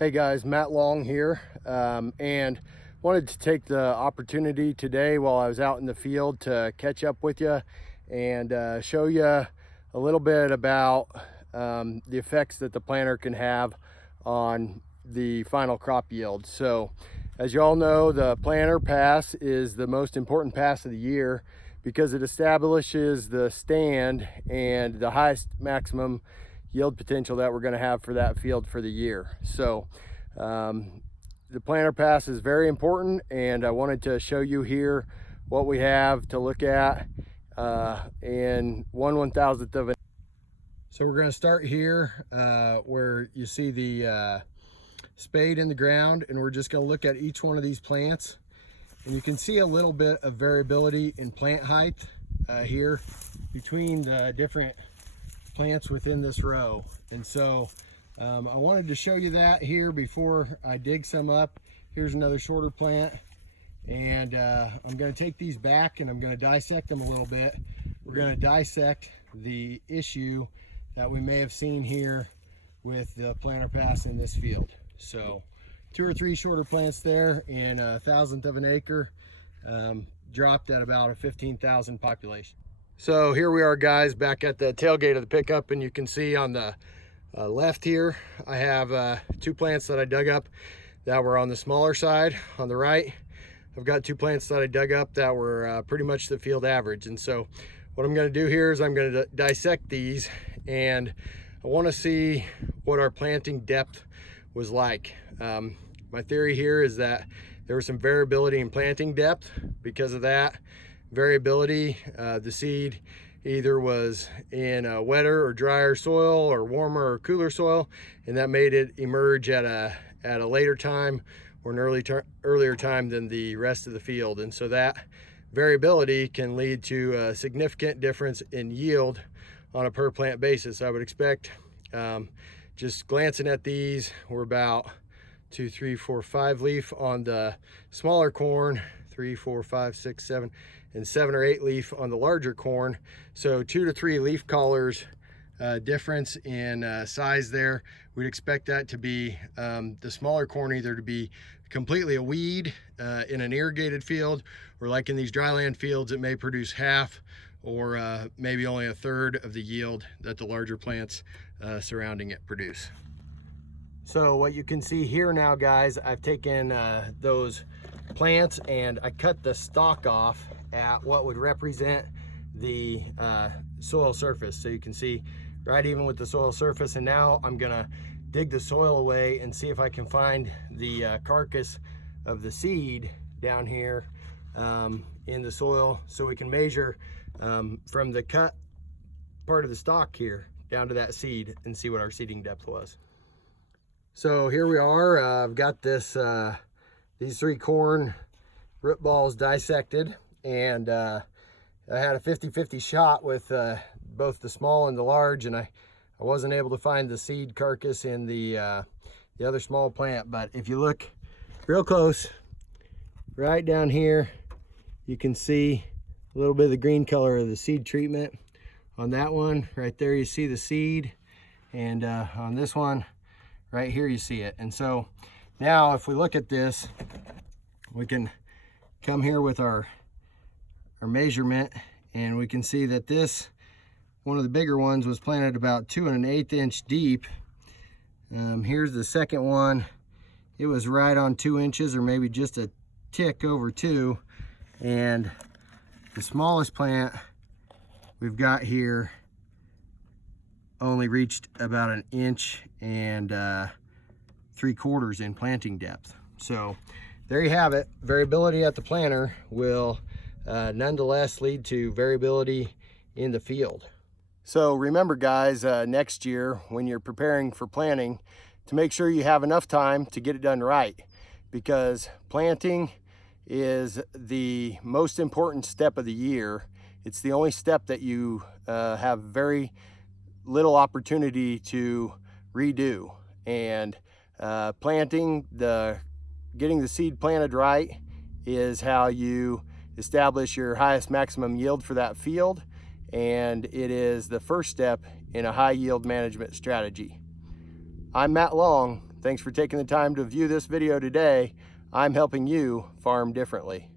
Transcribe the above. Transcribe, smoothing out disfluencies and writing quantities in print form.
Hey guys, Matt Long here, and wanted to take the opportunity today while I was out in the field to catch up with you and show you a little bit about the effects that the planter can have on the final crop yield. So as you all know, the planter pass is the most important pass of the year because it establishes the stand and the highest maximum yield potential that we're going to have for that field for the year. So the planter pass is very important, and I wanted to show you here what we have to look at in 1/1000th of an. So we're going to start here where you see the spade in the ground, and we're just going to look at each one of these plants, and you can see a little bit of variability in plant height here between the different plants within this row. And so I wanted to show you that here before I dig some up. Here's another shorter plant, and I'm going to take these back and I'm going to dissect them a little bit. We're going to dissect the issue that we may have seen here with the planter pass in this field. So 2 or 3 shorter plants there in 1/1000th of an acre, dropped at about a 15,000 population. So here we are, guys, back at the tailgate of the pickup, and you can see on the left here I have 2 plants that I dug up that were on the smaller side. On the right I've got 2 plants that I dug up that were pretty much the field average. And so what I'm going to do here is I'm going to dissect these, and I want to see what our planting depth was like. My theory here is that there was some variability in planting depth. Because of that variability, the seed either was in a wetter or drier soil or warmer or cooler soil, and that made it emerge at a later time or an earlier time than the rest of the field. And so that variability can lead to a significant difference in yield on a per plant basis. I would expect, just glancing at these, we're about 2, 3, 4, 5 leaf on the smaller corn, 3, 4, 5, 6, 7, and 7 or 8 leaf on the larger corn. So 2 to 3 leaf collars difference in size there. We'd expect that to be the smaller corn either to be completely a weed in an irrigated field, or like in these dryland fields, it may produce half or maybe only a third of the yield that the larger plants surrounding it produce. So what you can see here now, guys, I've taken those plants and I cut the stalk off at what would represent the soil surface. So you can see right even with the soil surface, and now I'm gonna dig the soil away and see if I can find the carcass of the seed down here in the soil, so we can measure from the cut part of the stalk here down to that seed and see what our seeding depth was. So here we are. I've got this these 3 corn root balls dissected, and I had a 50-50 shot with both the small and the large, and I wasn't able to find the seed carcass in the other small plant. But if you look real close, right down here, you can see a little bit of the green color of the seed treatment. On that one right there, you see the seed, and on this one right here, you see it. And so now if we look at this, we can come here with our measurement, and we can see that this, one of the bigger ones, was planted about 2 1/8 inch deep. Here's the second one. It was right on 2 inches, or maybe just a tick over 2. And the smallest plant we've got here only reached about 1 inch and 3/4 in planting depth. So there you have it. Variability at the planter will nonetheless lead to variability in the field. So remember, guys, next year when you're preparing for planting, to make sure you have enough time to get it done right, because planting is the most important step of the year. It's the only step that you have very little opportunity to redo. And planting, getting the seed planted right is how you establish your highest maximum yield for that field, and it is the first step in a high yield management strategy. I'm Matt Long. Thanks for taking the time to view this video today. I'm helping you farm differently.